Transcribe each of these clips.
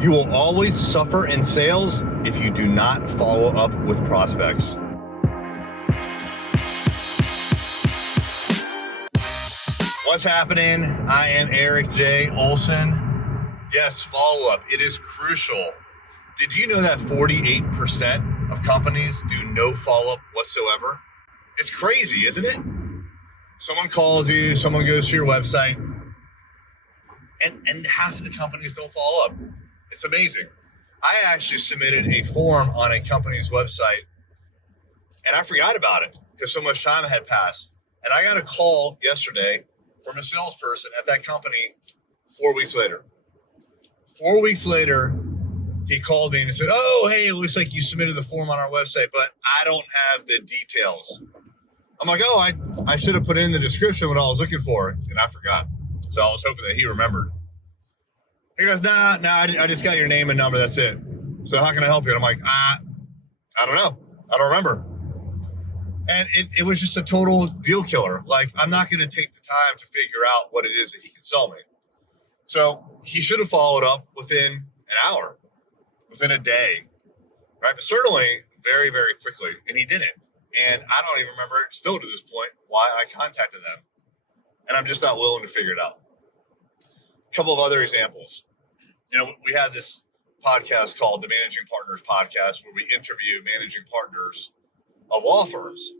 You will always suffer in sales if you do not follow up with prospects. What's happening? I am Erik J. Olson. Yes, follow up. It is crucial. Did you know that 48% of companies do no follow up whatsoever? It's crazy, isn't it? Someone calls you, someone goes to your website, and half of the companies don't follow up. It's amazing. I actually submitted a form on a company's website, and I forgot about it because so much time had passed. And I got a call yesterday from a salesperson at that company 4 weeks later. 4 weeks later, he called me and said, "Oh, hey, it looks like you submitted the form on our website, but I don't have the details." I'm like, "Oh, I should have put in the description what I was looking for," and I forgot. So I was hoping that he remembered. He goes, nah, I just got your name and number. That's it. So how can I help you? And I'm like, I don't know. I don't remember. And it was just a total deal killer. Like, I'm not going to take the time to figure out what it is that he can sell me. So he should have followed up within an hour, within a day, right? But certainly very, very quickly. And he didn't. And I don't even remember still to this point why I contacted them. And I'm just not willing to figure it out. A couple of other examples. We have this podcast called the Managing Partners Podcast, where we interview managing partners of law firms.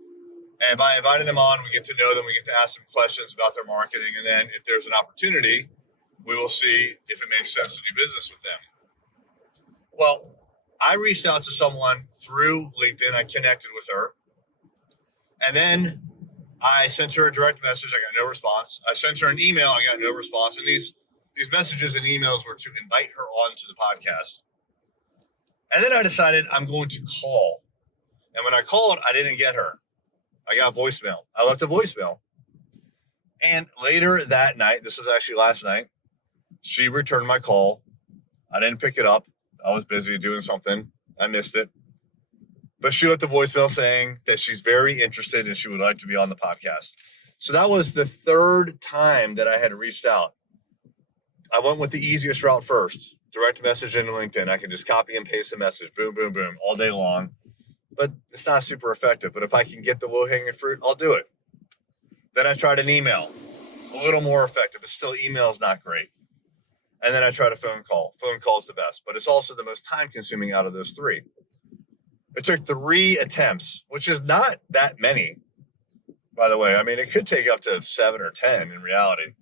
And by inviting them on, we get to know them. We get to ask them questions about their marketing. And then if there's an opportunity, we will see if it makes sense to do business with them. Well, I reached out to someone through LinkedIn. I connected with her. And then I sent her a direct message. I got no response. I sent her an email. I got no response. And these messages and emails were to invite her on to the podcast. And then I decided I'm going to call. And when I called, I didn't get her. I got voicemail. I left a voicemail. And later that night, this was actually last night, she returned my call. I didn't pick it up. I was busy doing something. I missed it. But she left a voicemail saying that she's very interested and she would like to be on the podcast. So that was the third time that I had reached out. I went with the easiest route first. Direct message into LinkedIn. I can just copy and paste the message. Boom, boom, boom, all day long. But it's not super effective. But if I can get the low-hanging fruit, I'll do it. Then I tried an email. A little more effective, but still email is not great. And then I tried a phone call. Phone call is the best, but it's also the most time-consuming out of those three. It took 3 attempts, which is not that many, by the way. I mean, it could take up to 7 or 10 in reality.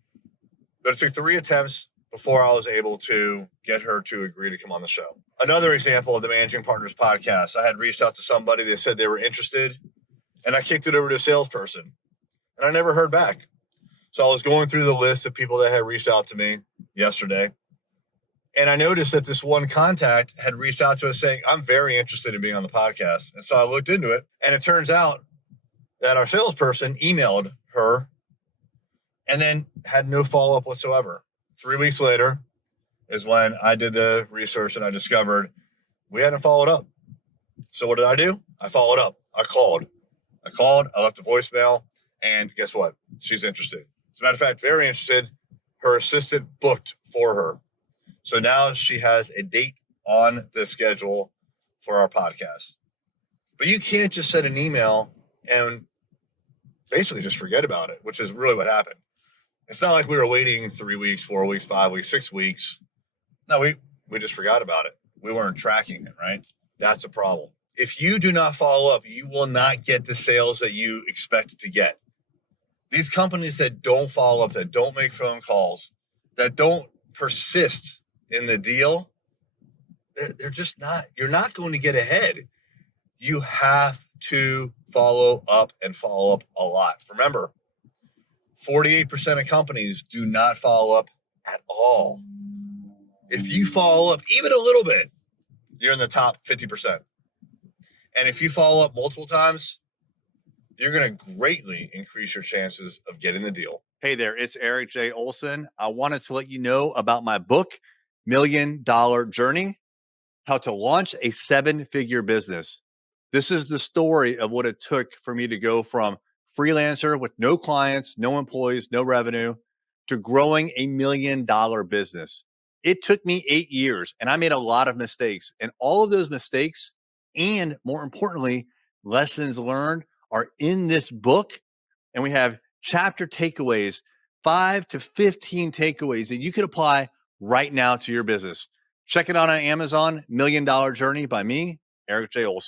But it took 3 attempts before I was able to get her to agree to come on the show. Another example of the Managing Partners Podcast, I had reached out to somebody. They said they were interested, and I kicked it over to a salesperson, and I never heard back. So I was going through the list of people that had reached out to me yesterday, and I noticed that this one contact had reached out to us saying, "I'm very interested in being on the podcast." And so I looked into it, and it turns out that our salesperson emailed her and then had no follow-up whatsoever. 3 weeks later is when I did the research and I discovered we hadn't followed up. So what did I do? I followed up. I called, I left a voicemail, and guess what? She's interested. As a matter of fact, very interested. Her assistant booked for her. So now she has a date on the schedule for our podcast. But you can't just send an email and basically just forget about it, which is really what happened. It's not like we were waiting 3 weeks, 4 weeks, 5 weeks, 6 weeks. No, we just forgot about it. We weren't tracking it, right? That's a problem. If you do not follow up, you will not get the sales that you expect to get. These companies that don't follow up, that don't make phone calls, that don't persist in the deal, they're just not, you're not going to get ahead. You have to follow up and follow up a lot. Remember, 48% of companies do not follow up at all. If you follow up even a little bit, you're in the top 50%. And if you follow up multiple times, you're going to greatly increase your chances of getting the deal. Hey there, it's Erik J. Olson. I wanted to let you know about my book, $1 Million Journey, How to Launch a 7-Figure Business. This is the story of what it took for me to go from freelancer with no clients, no employees, no revenue, to growing $1 million business It took me 8 years and I made a lot of mistakes. And all of those mistakes, and more importantly, lessons learned, are in this book. And we have chapter takeaways, 5 to 15 takeaways that you could apply right now to your business. Check it out on Amazon, $1 Million Journey by me, Erik J. Olson.